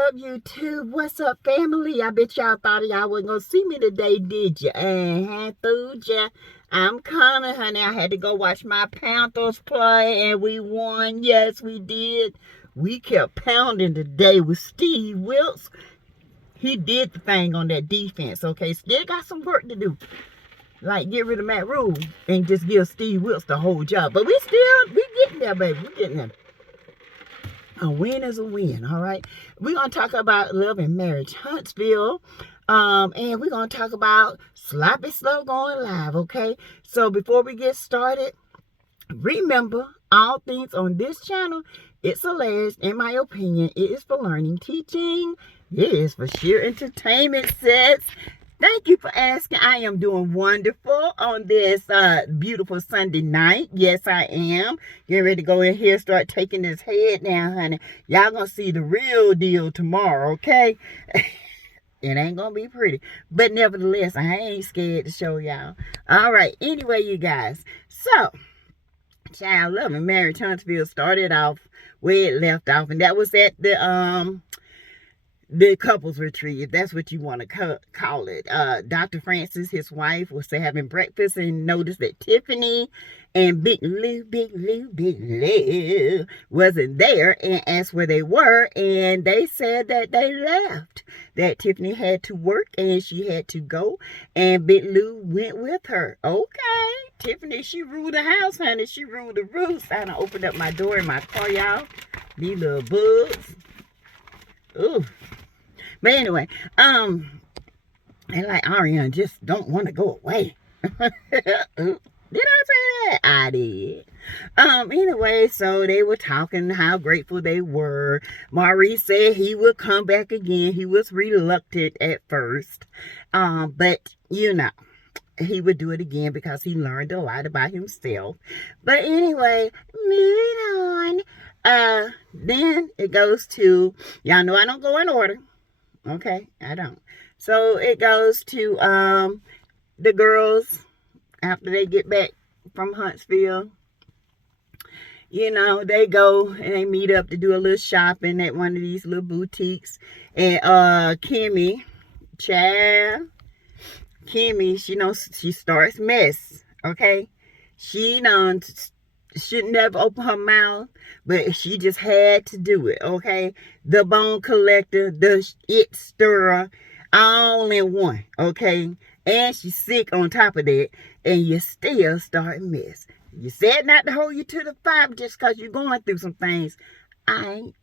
Up YouTube, what's up family? I bet y'all thought y'all wasn't gonna see me today, did you? Fooled ya. I'm coming, honey. I had to go watch my Panthers play and we won. Yes, we did. We kept pounding today with Steve Wilkes. He did the thing on that defense, okay? Still got some work to do. Like get rid of Matt Rule and just give Steve Wilkes the whole job. But we getting there, baby. We getting there. A win is a win, all right? We're going to talk about love and marriage, Huntsville, and we're going to talk about Sloppy Slow going live, okay? So before we get started, remember, all things on this channel, it's hilarious. In my opinion, it is for learning, teaching. It is for sheer entertainment, sis. Thank you for asking. I am doing wonderful on this beautiful Sunday night. Yes, I am. Getting ready to go in here, start taking this head down, honey. Y'all gonna see the real deal tomorrow, okay? It ain't gonna be pretty. But nevertheless, I ain't scared to show y'all. All right. Anyway, you guys. So, Child Love and Marriage Huntsville started off where it left off. And that was at the couples retreat, if that's what you want to call it. Dr. Francis, his wife, was having breakfast and noticed that Tiffany and Big Lou wasn't there and asked where they were, and they said that they left, that Tiffany had to work and she had to go, and Big Lou went with her. Okay, Tiffany, she ruled the house, honey. She ruled the roost. I done opened up my door in my car, y'all. These little bugs. Ooh. But anyway, and like Ariana just don't want to go away. Did I say that? I did. Anyway, so they were talking how grateful they were. Maurice said he would come back again. He was reluctant at first. But you know, he would do it again because he learned a lot about himself. But anyway, moving on. Then it goes to, y'all know I don't go in order. Okay, I don't. So it goes to the girls after they get back from Huntsville. You know, they go and they meet up to do a little shopping at one of these little boutiques. And Kimmie, she starts mess. Okay, she shouldn't have opened her mouth, but she just had to do it, okay? The bone collector, the it stirrer, all in one, okay? And she's sick on top of that, and you still start mess. You said not to hold you to the fire just because you're going through some things. I ain't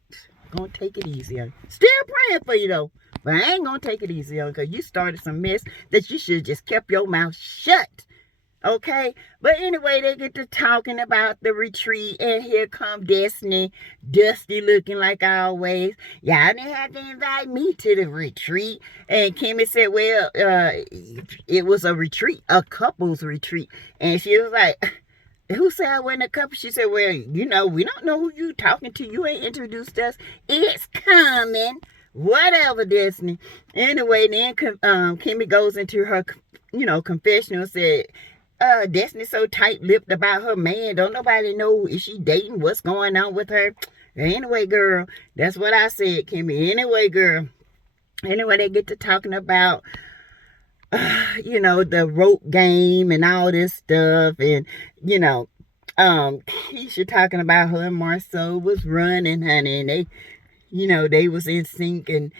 gonna take it easy on you. Still praying for you, though, but I ain't gonna take it easy on you because you started some mess that you should have just kept your mouth shut. Okay, but anyway, they get to talking about the retreat, and here come Destiny, dusty looking like always. Y'all didn't have to invite me to the retreat. And Kimmie said, well, it was a retreat, a couples retreat. And she was like, who said I wasn't a couple? She said, well, you know, we don't know who you talking to. You ain't introduced us. It's coming. Whatever, Destiny. Anyway, then Kimmie goes into her, confessional and said, Destiny so tight-lipped about her man. Don't nobody know if she dating, what's going on with her. Anyway, girl, that's what I said, Kimmie. Anyway, girl. Anyway, they get to talking about, the rope game and all this stuff. And, Keisha talking about her and Marcel was running, honey. And they was in sync. And,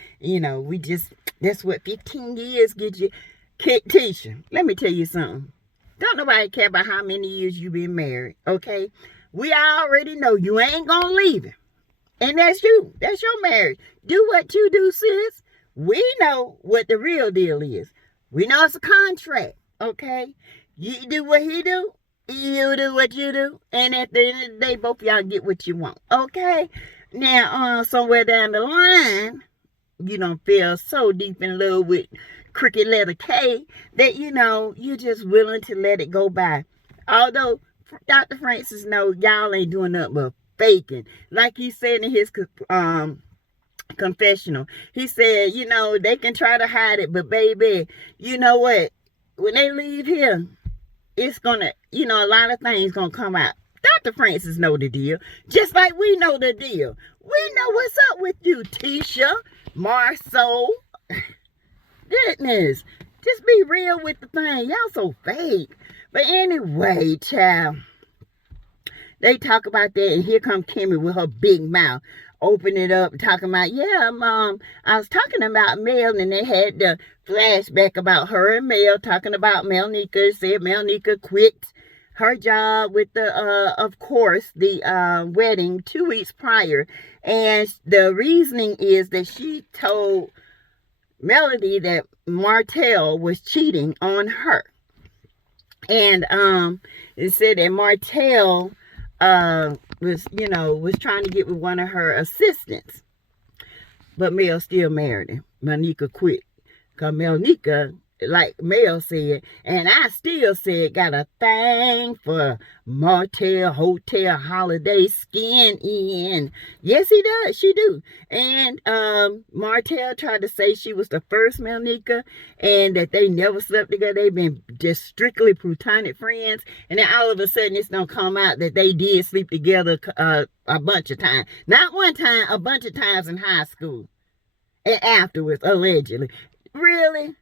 that's what 15 years get you. Keisha, let me tell you something. Don't nobody care about how many years you been married, okay? We already know you ain't gonna leave him. And that's you. That's your marriage. Do what you do, sis. We know what the real deal is. We know it's a contract, okay? You do what he do, you do what you do, and at the end of the day, both of y'all get what you want, okay? Now, somewhere down the line, you don't feel so deep in love with crooked letter K that you're just willing to let it go by. Although Dr. Francis know y'all ain't doing nothing but faking. Like he said in his confessional, he said, they can try to hide it, but baby, you know what? When they leave here, it's gonna, a lot of things gonna come out. Dr. Francis know the deal, just like we know the deal. We know what's up with you, Tisha. Marceau. Goodness. Just be real with the thing. Y'all so fake. But anyway, child. They talk about that, and here come Kimmie with her big mouth. Open it up, talking about, yeah, Mom, I was talking about Mel, and they had the flashback about her and Mel, talking about Melnika, said Melnika quit her job with the, of course, the wedding 2 weeks prior. And the reasoning is that she told Melody that Martell was cheating on her. And it said that Martell was trying to get with one of her assistants. But Mel still married him. Melnika quit. Because Melnika, like Mel said, and I still said, got a thing for Martell Hotel Holiday Skin In. Yes, he does. She do. And Martell tried to say she was the first Melnika and that they never slept together. They've been just strictly platonic friends. And then all of a sudden it's going to come out that they did sleep together a bunch of times. Not one time, a bunch of times in high school. And afterwards, allegedly. Really?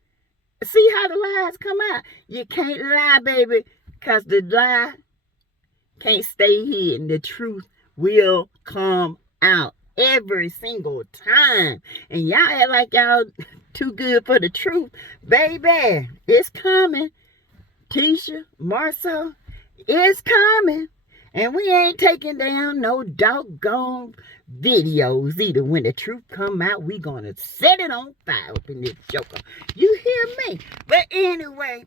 See how the lies come out? You can't lie, baby, because the lie can't stay hidden. The truth will come out every single time. And y'all act like y'all too good for the truth. Baby, it's coming. Tisha, Marceau, it's coming. And we ain't taking down no doggone videos either. When the truth come out, we gonna set it on fire up in this joker. You hear me? But anyway,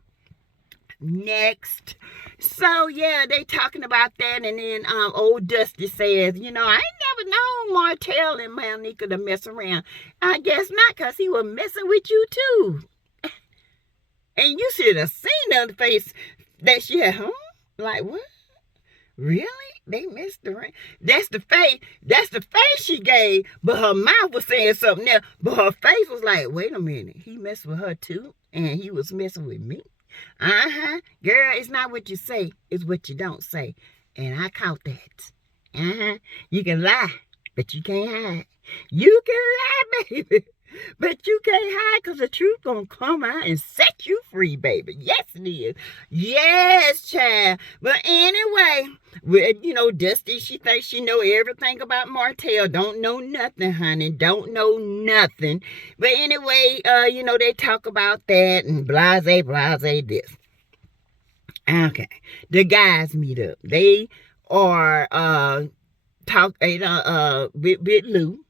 next. So yeah, they talking about that, and then old Dusty says, I ain't never known Martell and Melnika to mess around. I guess not, cause he was messing with you too. And you should have seen the face that she had, huh? Like what? Really? They messed around. That's the face she gave, but her mouth was saying something else. But her face was like, wait a minute, he messed with her too, and he was messing with me. Girl, it's not what you say, it's what you don't say. And I caught that. You can lie, but you can't hide. You can lie, baby, but you can't hide, because the truth gonna come out and set you free, baby. Yes, it is. Yes, child. But anyway, Dusty, she thinks she know everything about Martell. Don't know nothing, honey. Don't know nothing. But anyway, they talk about that and blase this. Okay. The guys meet up. They are with Lou.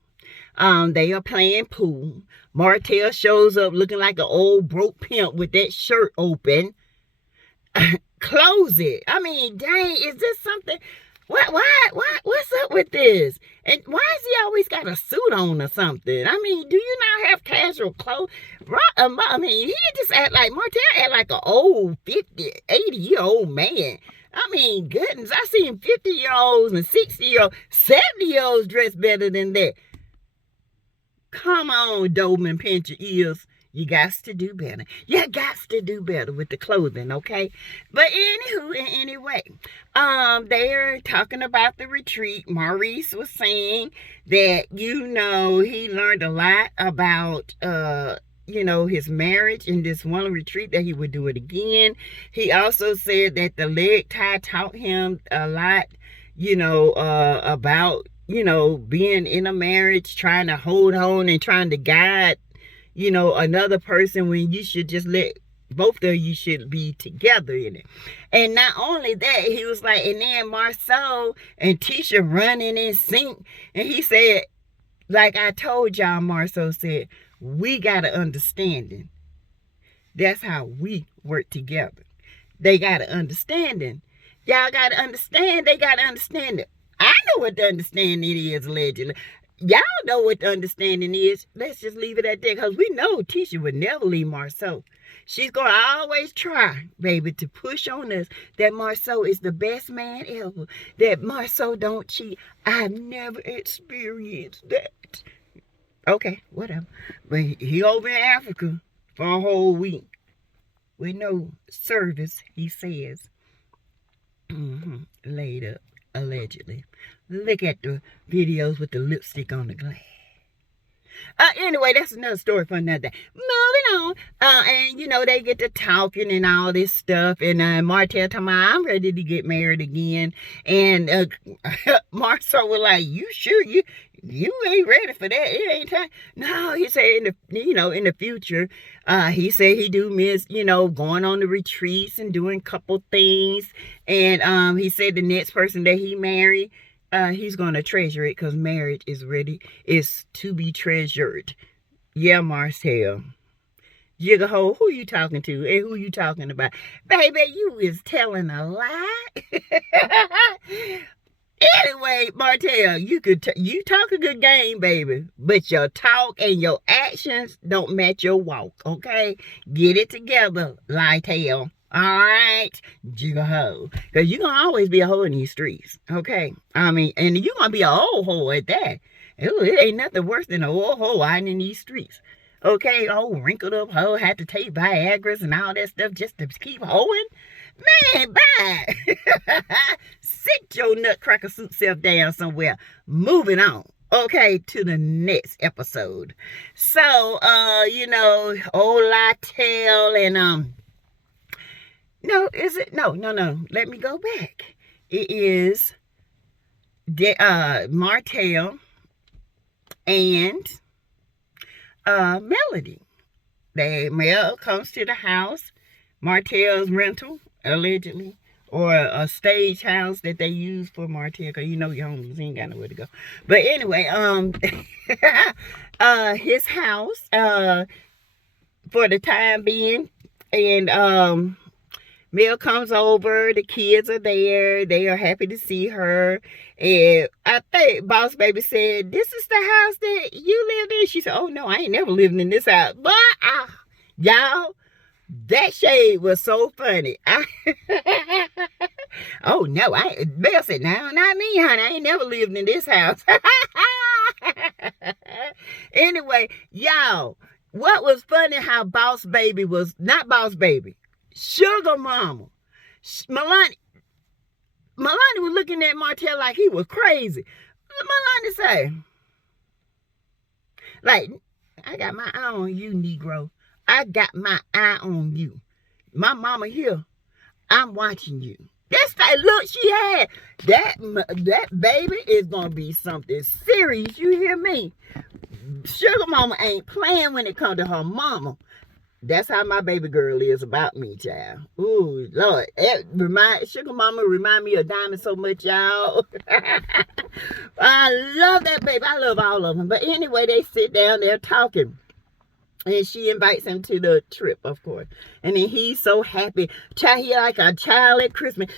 They are playing pool. Martell shows up looking like an old broke pimp with that shirt open. Close it. I mean, dang, is this something? What's up with this? And why has he always got a suit on or something? I mean, do you not have casual clothes? I mean, he just act like, Martell act like an old 50, 80-year-old man. I mean, goodness, I seen 50-year-olds and 60-year-olds, 70-year-olds dressed better than that. Come on, Doberman, pinch your ears. You got to do better. You got to do better with the clothing, okay? But anyway, they're talking about the retreat. Maurice was saying that, he learned a lot about, his marriage in this one retreat, that he would do it again. He also said that the leg tie taught him a lot, about, being in a marriage, trying to hold on and trying to guide, another person, when you should just let both of you should be together in it. And not only that, he was like, and then Marceau and Tisha running in sync. And he said, like I told y'all, Marceau said, we got an understanding. That's how we work together. They got an understanding. Y'all got to understand. They got to understand it. I know what the understanding is, allegedly. Y'all know what the understanding is. Let's just leave it at that, because we know Tisha would never leave Marceau. She's going to always try, baby, to push on us that Marceau is the best man ever, that Marceau don't cheat. I've never experienced that. Okay, whatever. But he over in Africa for a whole week with no service, he says. Laid up, allegedly. Look at the videos with the lipstick on the glass. Anyway, that's another story for another day. Moving on. And they get to talking and all this stuff. And Martell told me, I'm ready to get married again. And Marcel was like, you sure you ain't ready for that? It ain't time. No, he said in the future, he said he do miss, going on the retreats and doing couple things. And he said the next person that he married, he's gonna treasure it, because marriage is to be treasured. Yeah, Martell. Jigga, who you talking to and who you talking about? Baby, you is telling a lie. Anyway, Martell, you talk a good game, baby, but your talk and your actions don't match your walk, okay? Get it together, Lytel. All right, jigga hoe. Because you're going to always be a hoe in these streets, okay? I mean, and you're going to be an old hoe at that. It ain't nothing worse than an old hoe out in these streets. Okay, old wrinkled up hoe, had to take Viagra's and all that stuff just to keep hoeing. Man, bye. Sit your nutcracker suit self down somewhere. Moving on. Okay, to the next episode. So, old Lytel and no, is it? No. Let me go back. It is Martell and Melody. Mel comes to the house, Martell's rental, allegedly, or a stage house that they use for Martell, because your homies ain't got nowhere to go. But anyway, his house, for the time being, and Mel comes over, the kids are there, they are happy to see her, and I think Boss Baby said, this is the house that you lived in? She said, oh no, I ain't never lived in this house. But, y'all, that shade was so funny. Oh no, Mel said, no, not me, honey, I ain't never lived in this house. Anyway, y'all, what was funny how Boss Baby was, not Boss Baby, Sugar Mama, Milani was looking at Martell like he was crazy. Milani say, like, I got my eye on you, Negro. I got my eye on you. My mama here, I'm watching you. That's that look she had. That baby is gonna be something serious. You hear me? Sugar Mama ain't playing when it comes to her mama. That's how my baby girl is about me, child. Ooh, Lord. Sugar Mama remind me of Diamond so much, y'all. I love that baby. I love all of them. But anyway, they sit down there talking. And she invites him to the trip, of course. And then he's so happy. Child, he like a child at Christmas.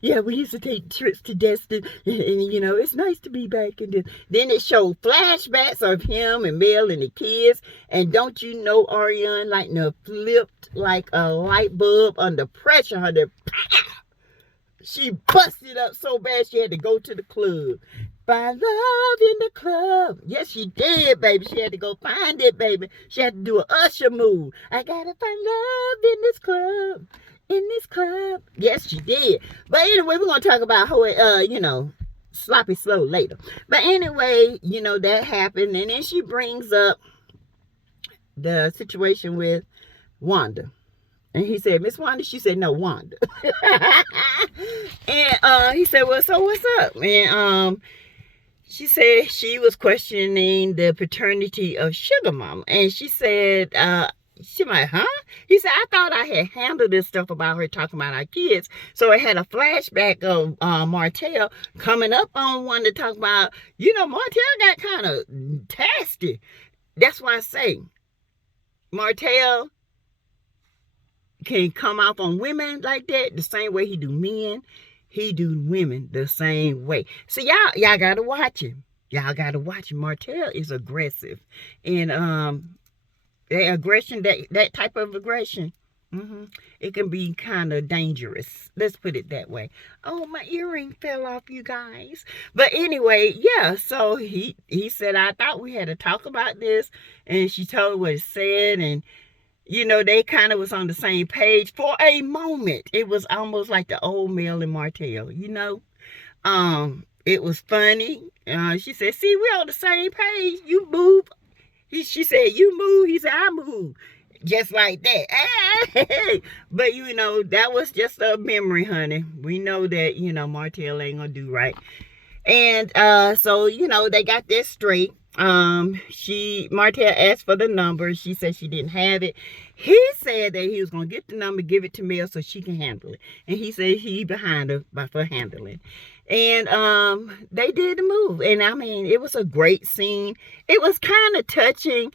Yeah, we used to take trips to Destiny. And it's nice to be back. And then it showed flashbacks of him and Mel and the kids. And don't you know, Ariane, like, flipped like a light bulb under pressure. She busted up so bad she had to go to the club. Find love in the club. Yes, she did, baby. She had to go find it, baby. She had to do an Usher move. I gotta find love in this club. In this club. Yes, she did. But anyway, we're gonna talk about how sloppy slow later. But anyway, that happened. And then she brings up the situation with Wanda. And he said, Miss Wanda? She said, no, Wanda. And he said, well, so what's up? And she said she was questioning the paternity of Sugar Mama. And she said, she like, huh? He said, I thought I had handled this stuff about her talking about our kids. So it had a flashback of Martell coming up on one to talk about, Martell got kind of testy. That's why I say, Martell can come off on women like that the same way he do men. He do women the same way. So y'all gotta watch him. Y'all gotta watch him. Martell is aggressive, and that aggression, that type of aggression, it can be kind of dangerous. Let's put it that way. Oh, my earring fell off, you guys. But anyway, yeah. So he said, I thought we had to talk about this, and she told what it said, and they kind of was on the same page for a moment. It was almost like the old Mel and Martell, It was funny. She said, see, we're on the same page. You move She said, you move. He said, I move. Just like that. Hey. But, you know, that was just a memory, honey. We know that, you know, Martell ain't going to do right. And so, you know, they got this straight. Martell asked for the number. She said she didn't have it. He said that he was going to get the number, give it to Mel so she can handle it. And he said he behind her for handling. And they did the move. And I mean, it was a great scene. It was kind of touching.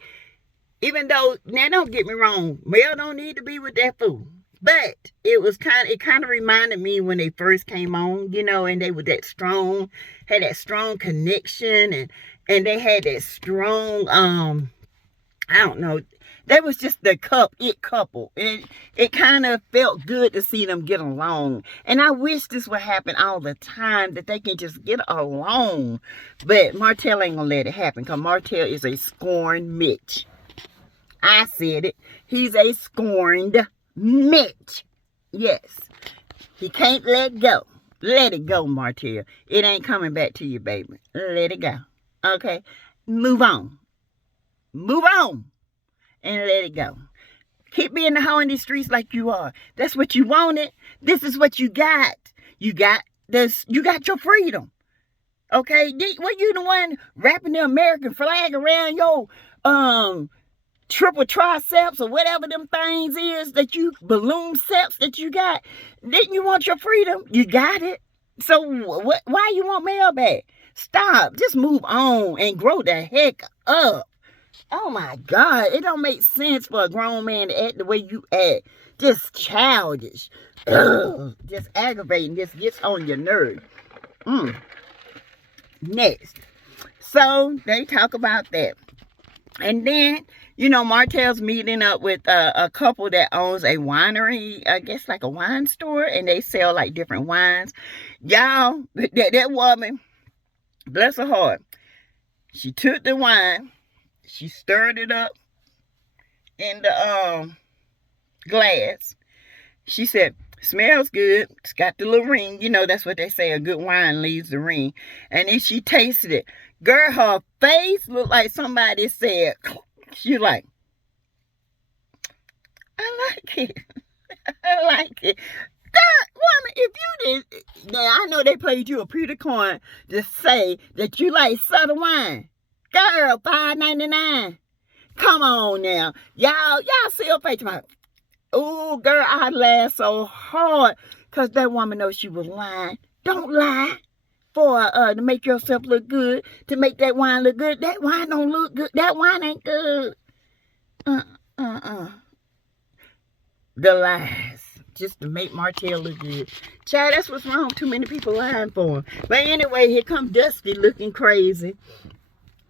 Even though, now don't get me wrong, Mel don't need to be with that fool. But it kind of reminded me when they first came on, you know, and they were that strong, had that strong connection, and they had that strong, I don't know, they was just the couple. It kind of felt good to see them get along. And I wish this would happen all the time, that they can just get along. But Martell ain't gonna let it happen, because Martell is a scorned Mitch. I said it. He's a scorned Mitch. Yes. He can't let go. Let it go, Martell. It ain't coming back to you, baby. Let it go. Okay? Move on. Move on. And let it go. Keep being the hoe in these streets like you are. That's what you wanted. This is what you got. You got this. You got your freedom. Okay? Were you the one wrapping the American flag around your triple triceps or whatever them things is that you balloon seps that you got? Didn't you want your freedom? You got it. So why you want Mel back? Stop. Just move on and grow the heck up. Oh my God. It don't make sense for a grown man to act the way you act. Just childish. Ugh. Just aggravating. Just gets on your nerve. Next. So they talk about that. And then, you know, Martell's meeting up with a couple that owns a winery, I guess like a wine store, and they sell like different wines. Y'all, that woman, bless her heart, she took the wine, she stirred it up in the glass. She said, smells good. It's got the little ring. You know, that's what they say, a good wine leaves the ring. And then she tasted it. Girl, her face looked like somebody said, she like, I like it. I like it. Girl, woman, if you did, now I know they played you a pretty coin to say that you like Southern wine. Girl, $5.99. Come on now. Y'all see her face. Oh, girl, I laughed so hard because that woman knows she was lying. Don't lie. For to make yourself look good, to make that wine look good. That wine don't look good. That wine ain't good. The lies. Just to make Martell look good. Child, that's what's wrong. Too many people lying for him. But anyway, here come Dusty looking crazy.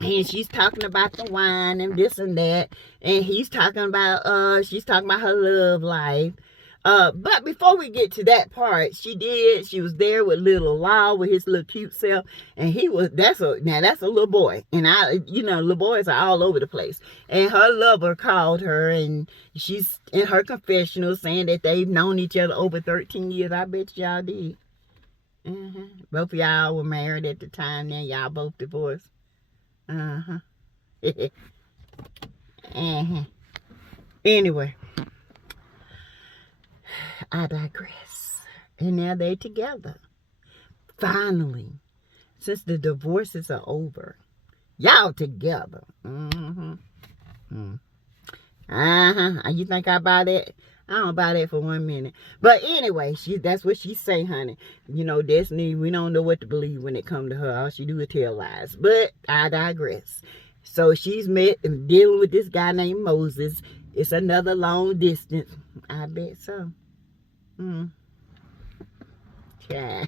And she's talking about the wine and this and that. And he's talking about, she's talking about her love life. But before we get to that part, she was there with little Law with his little cute self, and that's a little boy, and little boys are all over the place. And her lover called her, and she's in her confessional saying that they've known each other over 13 years. I bet y'all did. Both of y'all were married at the time. Now y'all both divorced. Anyway. I digress. And now they're together. Finally. Since the divorces are over. Y'all together. You think I buy that? I don't buy that for 1 minute. But anyway, that's what she say, honey. You know, Destiny, we don't know what to believe when it come to her. All she do is tell lies. But I digress. So she's dealing with this guy named Moses. It's another long distance. I bet so. Yeah.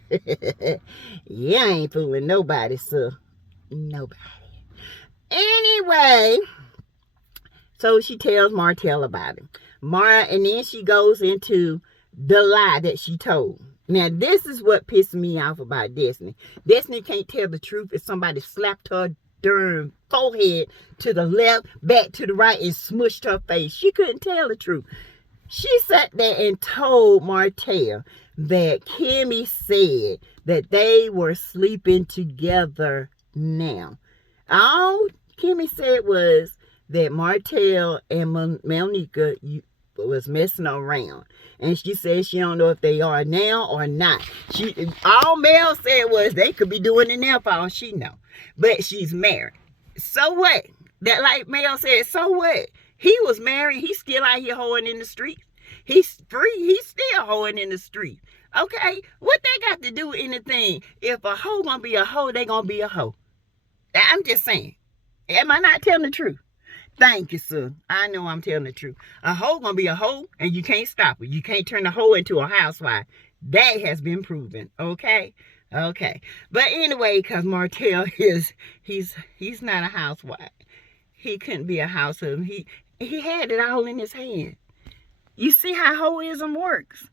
You ain't fooling nobody, sir. Nobody. Anyway, so she tells Martell about it. And then she goes into the lie that she told. Now, this is what pissed me off about Destiny. Destiny can't tell the truth if somebody slapped her darn forehead to the left, back to the right, and smushed her face. She couldn't tell the truth. She sat there and told Martell that Kimmie said that they were sleeping together now. All Kimmie said was that Martell and Monica was messing around. And she said she don't know if they are now or not. All Mel said was they could be doing it now for all she know. But she's married. So what? That, like Mel said, so what? He was married. He's still out here hoeing in the street. He's free. He's still hoeing in the street. Okay? What they got to do with anything? If a hoe gonna be a hoe, they gonna be a hoe. I'm just saying. Am I not telling the truth? Thank you, sir. I know I'm telling the truth. A hoe gonna be a hoe, and you can't stop it. You can't turn a hoe into a housewife. That has been proven. Okay? Okay. But anyway, because Martell he's not a housewife. He couldn't be a housewife. He had it all in his hand. You see how hoism works?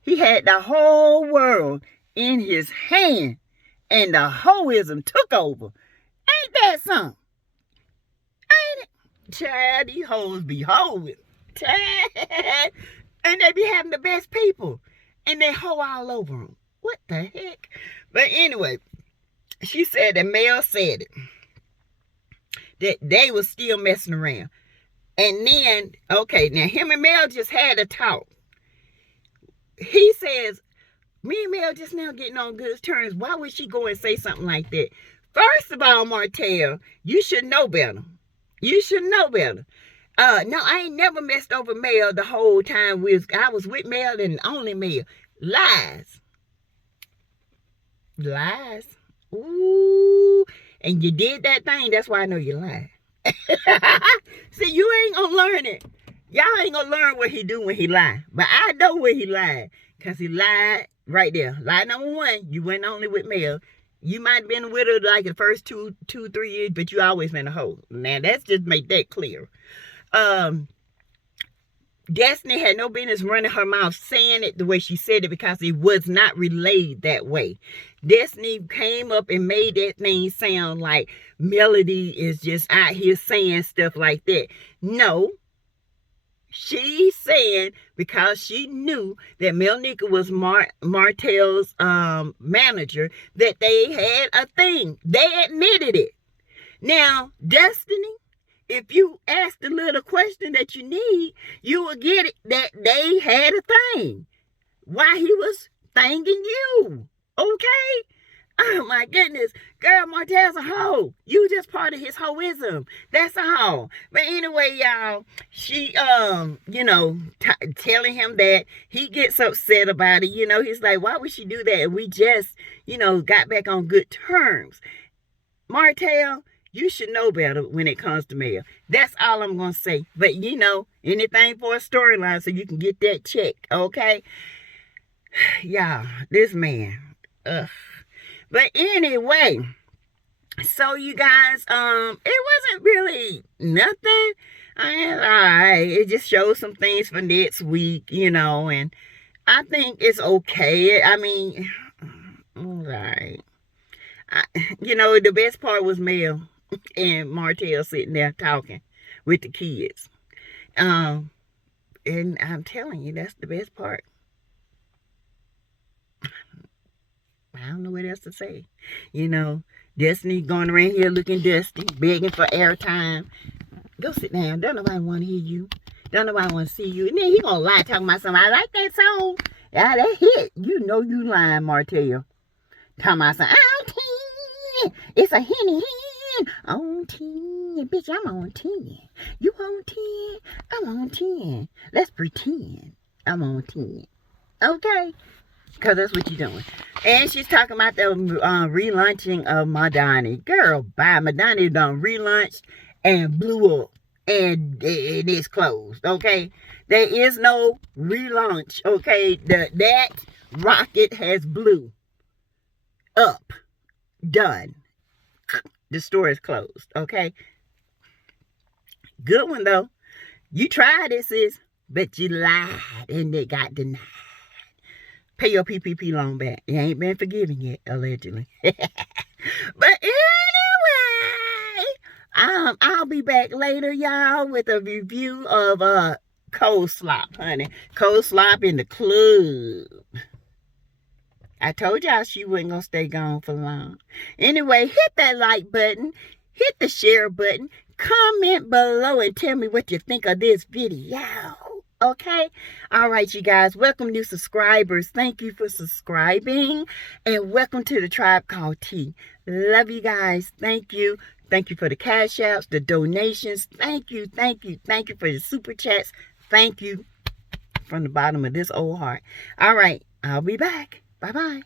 He had the whole world in his hand, and the hoism took over. Ain't that something? Ain't it? Child, these hoes be hoeing. Child. And they be having the best people. And they hoe all over them. What the heck? But anyway, she said that Mel said it. That they was still messing around. And then, okay, now him and Mel just had a talk. He says, me and Mel just now getting on good terms. Why would she go and say something like that? First of all, Martell, you should know better. You should know better. No, I ain't never messed over Mel the whole time I was with Mel and only Mel. Lies. Lies. Ooh. And you did that thing, that's why I know you lied. See, you ain't gonna learn it. Y'all ain't gonna learn what he do when he lie. But I know where he lied. Because he lied right there. Lie number one, you went only with Mel. You might have been with her like the first 3 years, but you always been a hoe. Now, let's just make that clear. Destiny had no business running her mouth saying it the way she said it because it was not relayed that way. Destiny came up and made that thing sound like Melody is just out here saying stuff like that. No. She's saying because she knew that Melnica was Martell's manager that they had a thing. They admitted it. Now, Destiny, if you ask the little question that you need, you will get it that they had a thing. Why he was thanking you. Okay? Oh my goodness. Girl, Martell's a hoe. You just part of his hoism. That's a hoe. But anyway, y'all, she, telling him that he gets upset about it. He's like, why would she do that? We just, got back on good terms. Martell, you should know better when it comes to Mel. That's all I'm going to say. But, anything for a storyline so you can get that check, okay? Y'all, this man, ugh. But anyway, so you guys, it wasn't really nothing. Alright, it just shows some things for next week, and I think it's okay. I mean, alright. The best part was Mel and Martell sitting there talking with the kids. And I'm telling you, that's the best part. I don't know what else to say. Destiny going around here looking dusty, begging for airtime. Go sit down. Don't nobody want to hear you. Don't nobody want to see you. And then he gonna lie talking about something. I like that song. Yeah, that hit. You know you lying, Martell. Talking about something. I'm on 10. It's a henny hen. On 10. Bitch, I'm on 10. You on 10? I'm on 10. Let's pretend I'm on 10. Okay? Because that's what you're doing. And she's talking about the relaunching of Madani. Girl, bye. Madani done relaunched and blew up. And it's closed. Okay? There is no relaunch. Okay? That rocket has blew up. Done. The store is closed. Okay? Good one, though. You tried it, sis. But you lied and it got denied. Pay your PPP loan back. It ain't been forgiven yet, allegedly. But anyway, I'll be back later, y'all, with a review of Cold Slop, honey. Cold Slop in the club. I told y'all she wasn't going to stay gone for long. Anyway, hit that like button. Hit the share button. comment below and tell me what you think of this video. Okay? All right, you guys. Welcome, new subscribers. Thank you for subscribing. And welcome to the tribe called T. Love you guys. Thank you. Thank you for the cash apps, the donations. Thank you. Thank you. Thank you for the super chats. Thank you from the bottom of this old heart. All right. I'll be back. Bye-bye.